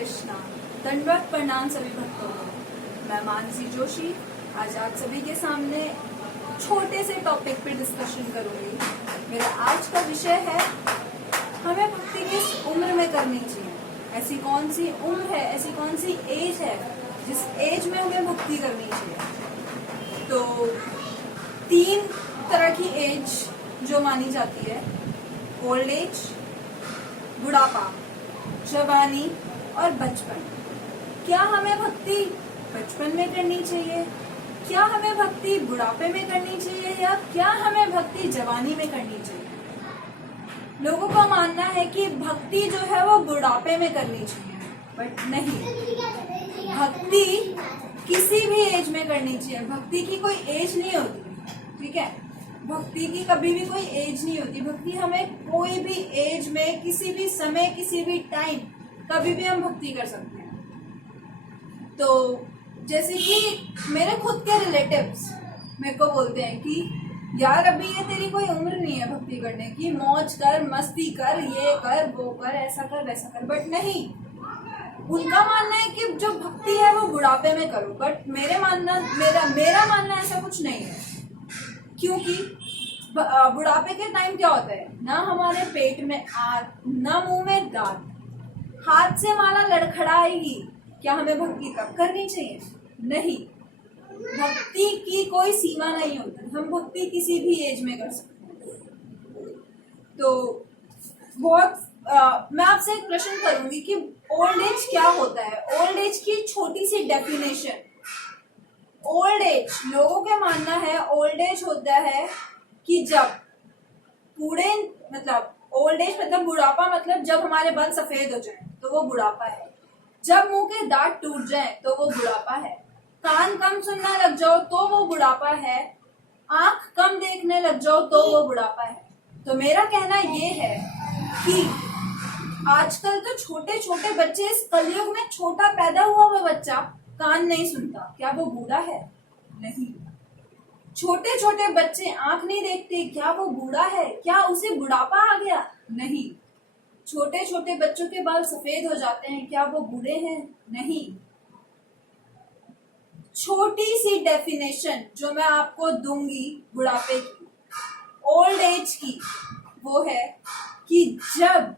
कृष्णा। दंडवत प्रणाम सभी भक्तों को। मैं मानसी जोशी आज आप सभी के सामने छोटे से टॉपिक पे डिस्कशन करूंगी। मेरा आज का विषय है हमें भक्ति किस उम्र में करनी चाहिए। ऐसी कौन सी उम्र है, ऐसी कौन सी एज है जिस एज में हमें भक्ति करनी चाहिए। तो 3 तरह की एज जो मानी जाती है, ओल्ड एज, बुढ़ापा, जवानी और बचपन। क्या हमें भक्ति बचपन में करनी चाहिए, क्या हमें भक्ति बुढ़ापे में करनी चाहिए, या क्या हमें भक्ति जवानी में करनी चाहिए। लोगों का मानना है कि भक्ति जो है वो बुढ़ापे में करनी चाहिए, बट नहीं, भक्ति किसी भी एज में करनी चाहिए। भक्ति की कोई एज नहीं होती, ठीक है। भक्ति की कभी भी कोई एज नहीं होती। भक्ति हमें कोई भी एज में, किसी भी समय, किसी भी टाइम, कभी भी हम भक्ति कर सकते हैं। तो जैसे कि मेरे खुद के रिलेटिव्स मेरे को बोलते हैं कि यार अभी ये तेरी कोई उम्र नहीं है भक्ति करने की, मौज कर, मस्ती कर, ये कर, वो कर, ऐसा कर, वैसा कर। बट नहीं, उनका मानना है कि जो भक्ति है वो बुढ़ापे में करो। बट मेरा मानना ऐसा कुछ नहीं है, क्योंकि बुढ़ापे के टाइम क्या होता है, ना हमारे पेट में आग, ना मुंह में दांत, हाथ से माला लड़खड़ाएगी। क्या हमें भक्ति तब करनी चाहिए? नहीं, भक्ति की कोई सीमा नहीं होती। हम भक्ति किसी भी एज में कर सकते हैं। तो मैं आपसे एक प्रश्न करूंगी कि ओल्ड एज क्या होता है। ओल्ड एज की छोटी सी डेफिनेशन। ओल्ड एज, लोगों का मानना है ओल्ड एज होता है कि जब बूढ़े, मतलब ओल्ड एज मतलब बुढ़ापा, मतलब जब हमारे बाल सफेद हो जाए तो वो बुढ़ापा है। जब मुंह के दांत टूट जाए तो वो बुढ़ापा है। कान कम सुनना लग जाओ तो वो बुढ़ापा है। आंख कम देखने लग जाओ तो वो बुढ़ापा है। तो मेरा कहना ये है कि आजकल तो छोटे छोटे बच्चे, इस कलयुग में छोटा पैदा हुआ वो बच्चा कान नहीं सुनता, क्या वो बूढ़ा है? नहीं। छोटे छोटे बच्चे आंख नहीं देखते, क्या वो बूढ़ा है? क्या उसे बुढ़ापा आ गया? नहीं। छोटे छोटे बच्चों के बाल सफेद हो जाते हैं, क्या वो बूढ़े हैं? नहीं। छोटी सी डेफिनेशन जो मैं आपको दूंगी बुढ़ापे की, ओल्ड एज की, वो है कि जब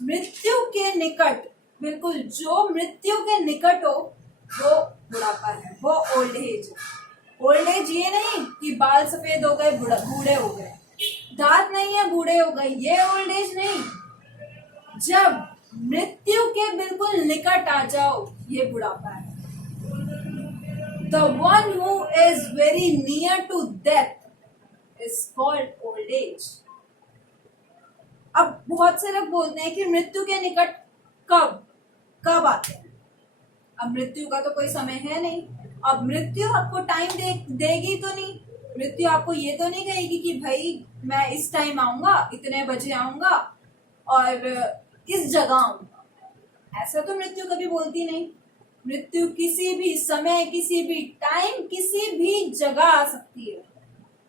मृत्यु के निकट, बिल्कुल जो मृत्यु के निकट हो, वो बुढ़ापा है, वो ओल्ड एज है। ओल्ड एज ये नहीं कि बाल सफेद हो गए, बूढ़े हो गए, दांत नहीं है, बूढ़े हो गए, ये ओल्ड एज नहीं। जब मृत्यु के बिल्कुल निकट आ जाओ, ये बुढ़ापा है। The one who is very near to death is called old age. अब बहुत से लोग बोलते हैं कि मृत्यु के निकट कब आते हैं। अब मृत्यु का तो कोई समय है नहीं। अब मृत्यु आपको टाइम देगी तो नहीं। मृत्यु आपको ये तो नहीं कहेगी कि भाई मैं इस टाइम आऊंगा, इतने बजे आऊंगा और इस जगह आऊंगा। ऐसा तो मृत्यु कभी बोलती नहीं। मृत्यु किसी भी समय, किसी भी टाइम, किसी भी जगह आ सकती है।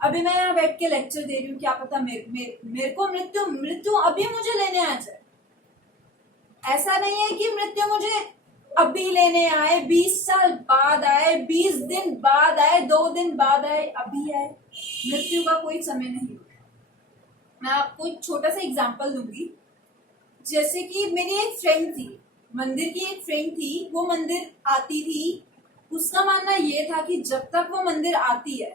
अभी मैं यहाँ बैठ के लेक्चर दे रही हूँ, क्या पता मेरे को मृत्यु अभी मुझे लेने आ जाए। ऐसा नहीं है कि मृत्यु मुझे अभी लेने आए, 20 साल बाद आए, 20 दिन बाद आए, 2 दिन बाद आए, अभी आए। मृत्यु का कोई समय नहीं। मैं आपको एक छोटा सा एग्जांपल दूंगी। जैसे कि मेरी एक फ्रेंड थी, मंदिर की एक फ्रेंड थी, वो मंदिर आती थी। उसका मानना ये था कि जब तक वो मंदिर आती है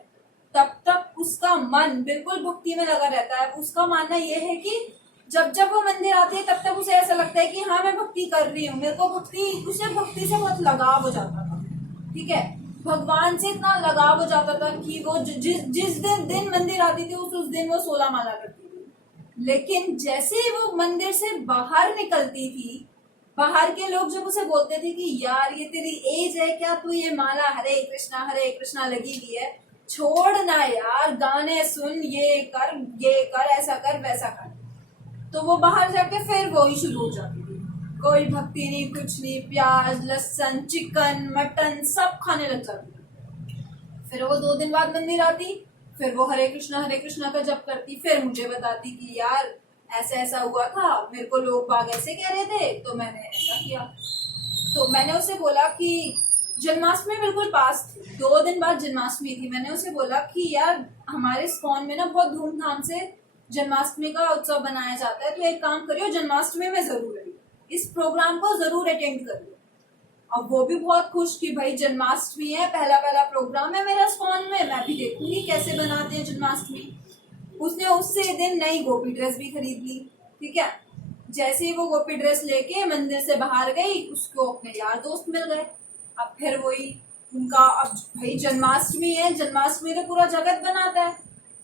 तब तक उसका मन बिल्कुल भक्ति में लगा रहता है। उसका मानना ये है कि जब वो मंदिर आती है तब तक उसे ऐसा लगता है कि हाँ मैं भक्ति कर रही हूँ, मेरे को उसे भक्ति से बहुत लगाव हो जाता था, ठीक है। भगवान से इतना लगाव हो जाता था कि वो जिस दिन मंदिर आती थी उस दिन वो 16 माला करती थी। लेकिन जैसे ही वो मंदिर से बाहर निकलती थी, बाहर के लोग जब उसे बोलते थे कि यार ये तेरी एज है क्या, तू ये माला हरे कृष्णा लगी हुई है, छोड़ ना यार, गाने सुन, ये कर, ऐसा कर, वैसा कर। तो वो बाहर जाके फिर वही शुरू हो जाती थी। कोई भक्ति नहीं, कुछ नहीं, प्याज, लहसुन, चिकन, मटन सब खाने लग जाती थी। फिर वो 2 दिन बाद मंदिर आती, फिर वो हरे कृष्णा का जप करती, फिर मुझे बताती कि यार ऐसा ऐसा हुआ था, मेरे को लोग बाग ऐसे कह रहे थे तो मैंने ऐसा किया। तो मैंने उसे बोला कि जन्माष्टमी बिल्कुल पास थी, 2 दिन बाद जन्माष्टमी थी। मैंने उसे बोला कि यार हमारे इस्कॉन में ना बहुत धूमधाम से जन्माष्टमी का उत्सव बनाया जाता है, तो एक काम करियो जन्माष्टमी में जरूर रहियो, इस प्रोग्राम को जरूर अटेंड करियो। अब वो भी बहुत खुश कि भाई जन्माष्टमी है, पहला पहला प्रोग्राम है मेरा इस्कॉन में, मैं भी देखूंगी कैसे बनाते हैं जन्माष्टमी। उसने उससे दिन नई गोपी ड्रेस भी खरीद ली। ठीक है, जैसे ही वो गोपी ड्रेस लेके मंदिर से बाहर गई, उसको अपने यार दोस्त मिल गए। अब फिर वही उनका, अब भाई जन्माष्टमी है, जन्माष्टमी तो पूरा जगत बनाता है,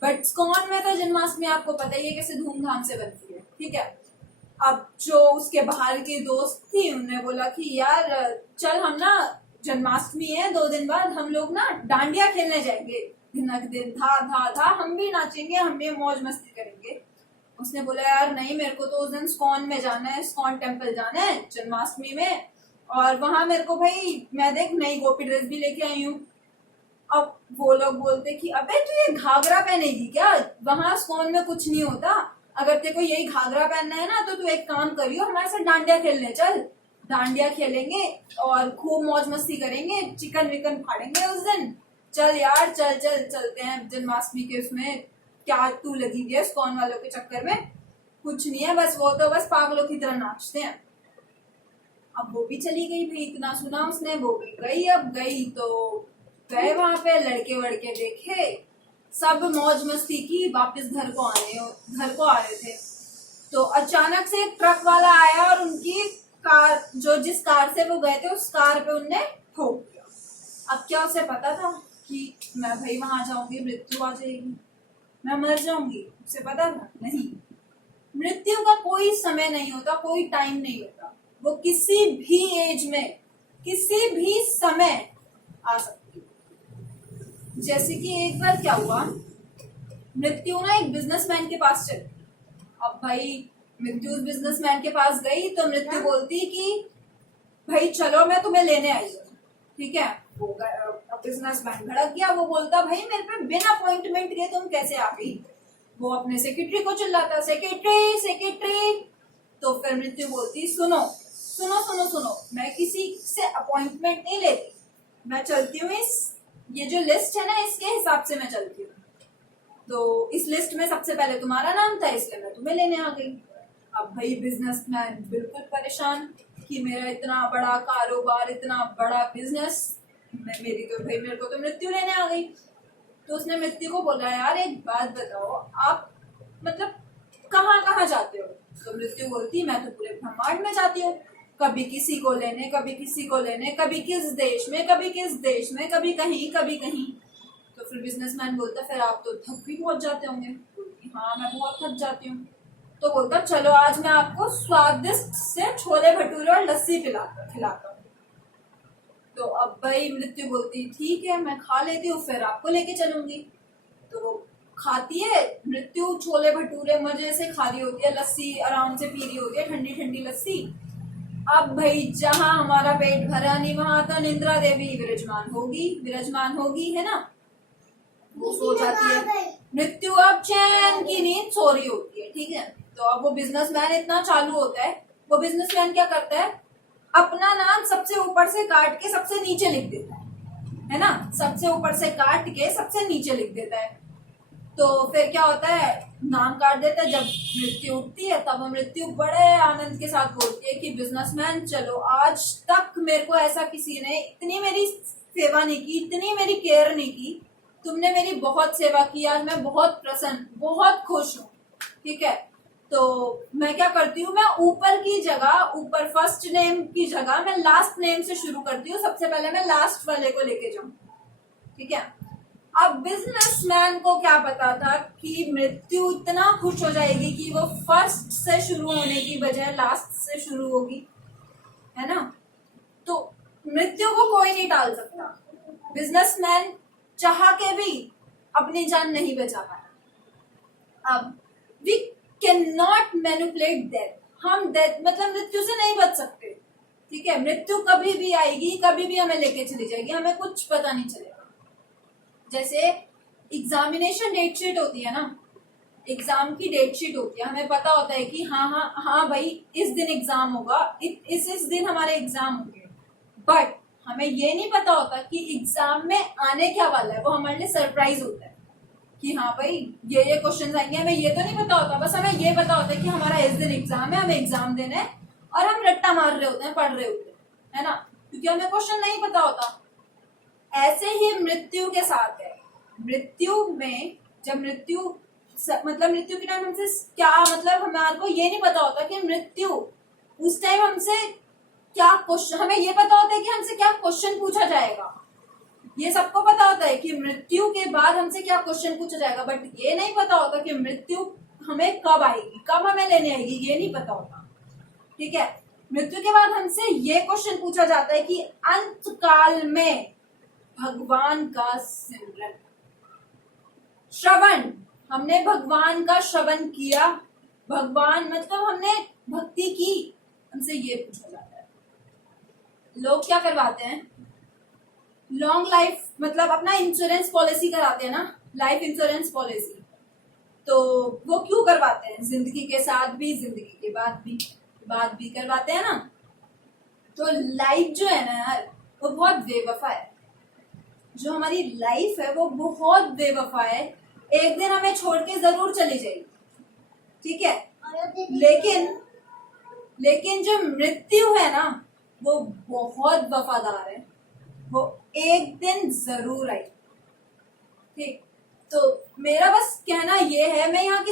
बट इस्कॉन में तो जन्माष्टमी आपको पता ही है कैसे धूमधाम से बनती है। ठीक है, अब जो उसके बाहर की दोस्त थी उन्होंने बोला कि यार चल हम ना, जन्माष्टमी है 2 दिन बाद, हम लोग ना डांडिया खेलने जाएंगे, दिनक दिन था था था, हम भी नाचेंगे, हम भी मौज मस्ती करेंगे। उसने बोला यार नहीं, मेरे को तो उस दिन स्कॉन में जाना है, स्कॉन टेम्पल जाना है जन्माष्टमी में, और वहां मेरे को भाई, मैं देख नई गोपी ड्रेस भी लेके आई हूँ। अब वो लोग बोलते कि अबे तू ये घाघरा पहनेगी क्या, वहां स्कॉन में कुछ नहीं होता, अगर तेरे को यही घाघरा पहनना है ना तो तू एक काम करियो, हमारे साथ डांडिया खेलने चल, डांडिया खेलेंगे और खूब मौज मस्ती करेंगे, चिकन विकन फाड़ेंगे उस दिन। चल यार चल चल चलते हैं जन्माष्टमी के उसमें, क्या तू लगी हुई है स्कॉन वालों के चक्कर में, कुछ नहीं है, बस वो तो बस पागलों की तरह नाचते हैं। अब वो भी चली गई भाई, इतना सुना उसने, वो भी गई। अब गई तो गए वहां पे, लड़के वड़के देखे, सब मौज मस्ती की, वापस घर को आ रहे थे। तो अचानक से एक ट्रक वाला आया और उनकी कार, जो जिस कार से वो गए थे उस कार पे उनने ठोक दिया। अब क्या उसे पता था कि मैं भाई वहां जाऊंगी मृत्यु आ जाएगी, मैं मर जाऊंगी, उसे पता था? नहीं, मृत्यु का कोई समय नहीं होता, कोई टाइम नहीं होता, वो किसी भी एज में किसी भी समय आ सकती है। जैसे कि एक बार क्या हुआ, मृत्यु ना एक बिजनेसमैन के पास चली। अब भाई मृत्यु उस बिजनेसमैन के पास गई तो मृत्यु बोलती कि भाई चलो मैं तुम्हें लेने आई हूँ। ठीक है, वो बिजनेसमैन भड़क गया, वो बोलता भाई मेरे पे बिना अपॉइंटमेंट के तुम कैसे आ गई। वो अपने सेक्रेटरी को चिल्लाता, सेक्रेटरी सेक्रेटरी। तो फिर मृत्यु बोलती सुनो सुनो सुनो सुनो, मैं किसी से अपॉइंटमेंट नहीं लेती, मैं चलती हूँ ये जो लिस्ट है ना इसके हिसाब से मैं चलती हूँ। तो इस लिस्ट में सबसे पहले तुम्हारा नाम था, इसलिए मैं तुम्हें लेने आ गई। अब भाई बिजनेसमैन बिल्कुल परेशान कि मेरा इतना बड़ा कारोबार, इतना बड़ा बिजनेस, मेरी तो भाई, मेरे को तो मृत्यु लेने आ गई। तो उसने मृत्यु को बोला यार एक बात बताओ, आप मतलब कहाँ कहाँ जाते हो? तो मृत्यु बोलती मैं तो पूरे ब्रह्मांड में जाती हूँ, कभी किसी को लेने, कभी किसी को लेने, कभी किस देश में, कभी किस देश में, कभी कहीं कभी कहीं। तो फिर बिजनेसमैन बोलता फिर आप तो थक भी पहुंच जाते होंगे। बोलती हाँ मैं बहुत थक जाती हूँ। तो बोलता चलो आज मैं आपको स्वादिष्ट से छोले भटूरे और लस्सी खिलाता हूँ। तो अब भाई मृत्यु बोलती ठीक है मैं खा लेती हूँ, फिर आपको लेके चलूंगी। तो वो खाती है मृत्यु छोले भटूरे, मजे से खा रही होती है, लस्सी आराम से पी रही होती है, ठंडी ठंडी लस्सी। अब भाई जहां हमारा पेट भरा नहीं वहां तो निद्रा देवी विराजमान होगी है ना, वो सो जाती है। मृत्यु अब चैन की नींद सो रही होती है। ठीक है, तो अब वो बिजनेसमैन इतना चालू होता है, वो बिजनेसमैन क्या करता है, अपना नाम सबसे ऊपर से काट के सबसे नीचे लिख देता है ना, सबसे ऊपर से काट के सबसे नीचे लिख देता है। तो फिर क्या होता है, नाम काट देता है। जब मृत्यु उठती है तब मृत्यु बड़े आनंद के साथ बोलती है कि बिजनेसमैन चलो, आज तक मेरे को ऐसा किसी ने इतनी मेरी सेवा नहीं की, इतनी मेरी केयर नहीं की, तुमने मेरी बहुत सेवा की, आज मैं बहुत प्रसन्न, बहुत खुश हूँ। ठीक है, तो मैं क्या करती हूँ, मैं ऊपर की जगह, ऊपर फर्स्ट नेम की जगह मैं लास्ट नेम से शुरू करती हूँ, सबसे पहले मैं लास्ट वाले को लेके जाऊँ। ठीक है, अब बिजनेसमैन को क्या पता था कि मृत्यु इतना खुश हो जाएगी कि वो फर्स्ट से शुरू होने की बजाय लास्ट से शुरू होगी, है ना। तो मृत्यु को कोई नहीं टाल सकता, बिजनेसमैन चाह के भी अपनी जान नहीं बचा पाया। अब we can not manipulate death, हम डेथ मतलब मृत्यु से नहीं बच सकते। ठीक है, मृत्यु कभी भी आएगी, कभी भी हमें लेके चली जाएगी, हमें कुछ पता नहीं चलेगा। जैसे एग्जामिनेशन डेट शीट होती है ना, एग्जाम की डेट शीट होती है, हमें पता होता है कि हाँ हाँ हाँ भाई इस दिन एग्जाम होगा, इस दिन हमारे एग्जाम होंगे, बट हमें ये नहीं पता होता कि एग्जाम में आने क्या वाला है। वो हमारे लिए सरप्राइज होता है कि हाँ भाई ये क्वेश्चन आएंगे, हमें ये तो नहीं पता होता, बस हमें ये पता होता है कि हमारा इस दिन एग्जाम है, हमें एग्जाम देना है और हम रट्टा मार रहे होते हैं, पढ़ रहे होते हैं, है ना, क्योंकि हमें क्वेश्चन नहीं पता होता। ऐसे ही मृत्यु के साथ है। मृत्यु में जब मृत्यु के टाइम हमसे क्या मतलब हमारे को ये नहीं पता होता कि मृत्यु उस टाइम हमसे क्या क्वेश्चन, हमें ये पता होता है कि हमसे क्या क्वेश्चन पूछा जाएगा, ये सबको पता होता है कि मृत्यु के बाद हमसे क्या क्वेश्चन पूछा जाएगा, बट ये नहीं पता होता कि मृत्यु हमें कब आएगी, कब हमें लेने आएगी, ये नहीं पता होता। ठीक है, मृत्यु के बाद हमसे ये क्वेश्चन पूछा जाता है कि अंत काल में भगवान का सिमरन, श्रवण, हमने भगवान का श्रवण किया, भगवान मतलब हमने भक्ति की, हमसे ये पूछा जाता है। लोग क्या करवाते हैं, लॉन्ग लाइफ मतलब अपना इंश्योरेंस पॉलिसी कराते हैं ना, लाइफ इंश्योरेंस पॉलिसी, तो वो क्यों करवाते हैं, जिंदगी के साथ भी जिंदगी के बाद भी करवाते हैं ना। तो लाइफ जो है ना यार वो बहुत बेवफा है, जो हमारी लाइफ है वो बहुत बेवफा है, एक दिन हमें छोड़ के जरूर चली जाएगी, ठीक है, लेकिन जो मृत्यु है ना वो बहुत वफादार है, वो एक दिन जरूर आई। ठीक, तो मेरा बस कहना ये है, मैं यहाँ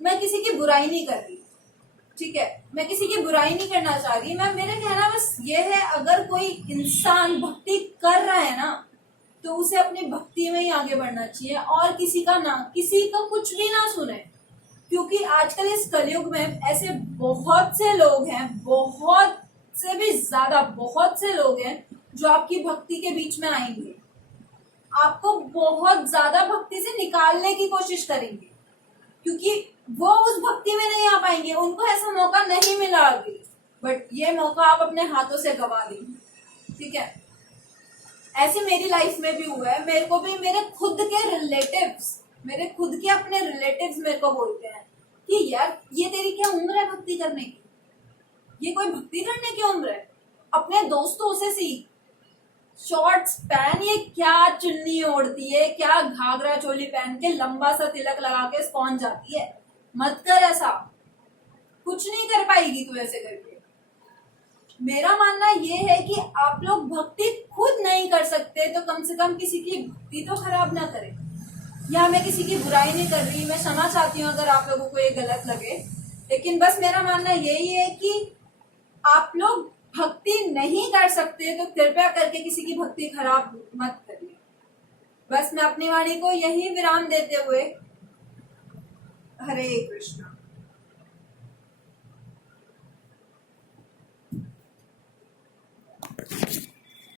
मैं किसी की बुराई नहीं कर रही, ठीक है, मैं किसी की बुराई नहीं करना चाह रही, मेरा कहना बस ये है, अगर कोई इंसान भक्ति कर रहा है ना तो उसे अपनी भक्ति में ही आगे बढ़ना चाहिए और किसी का कुछ भी ना सुने, क्योंकि आजकल इस कलयुग में ऐसे बहुत से लोग हैं, बहुत से भी ज्यादा बहुत से लोग हैं जो आपकी भक्ति के बीच में आएंगे, आपको बहुत ज्यादा भक्ति से निकालने की कोशिश करेंगे, क्योंकि वो उस भक्ति में नहीं आ पाएंगे, उनको ऐसा मौका नहीं मिला अभी, बट ये मौका आप अपने हाथों से गवा देंगे। ठीक है, ऐसे मेरी लाइफ में भी हुआ है, मेरे को भी मेरे खुद के अपने रिलेटिव्स मेरे को बोलते हैं कि यार ये तेरी क्या उम्र है भक्ति करने की, ये कोई भक्ति करने की उम्र है, अपने दोस्तों से सीख, शॉर्ट्स पहन, ये क्या चुन्नी ओढ़ती है, क्या घाघरा चोली पहन के लंबा सा तिलक लगा के पहुंच जाती है, मत कर ऐसा, कुछ नहीं कर पाएगी तू ऐसे करके। मेरा मानना ये है कि आप लोग भक्ति खुद नहीं कर सकते तो कम से कम किसी की भक्ति तो खराब ना करें। या मैं किसी की बुराई नहीं कर रही, मैं क्षमा चाहती हूँ अगर आप लोगों को ये गलत लगे, लेकिन बस मेरा मानना यही है कि आप लोग भक्ति नहीं कर सकते तो कृपया करके किसी की भक्ति खराब मत करिए। बस मैं अपनी वाणी को यही विराम देते हुए, हरे कृष्णा।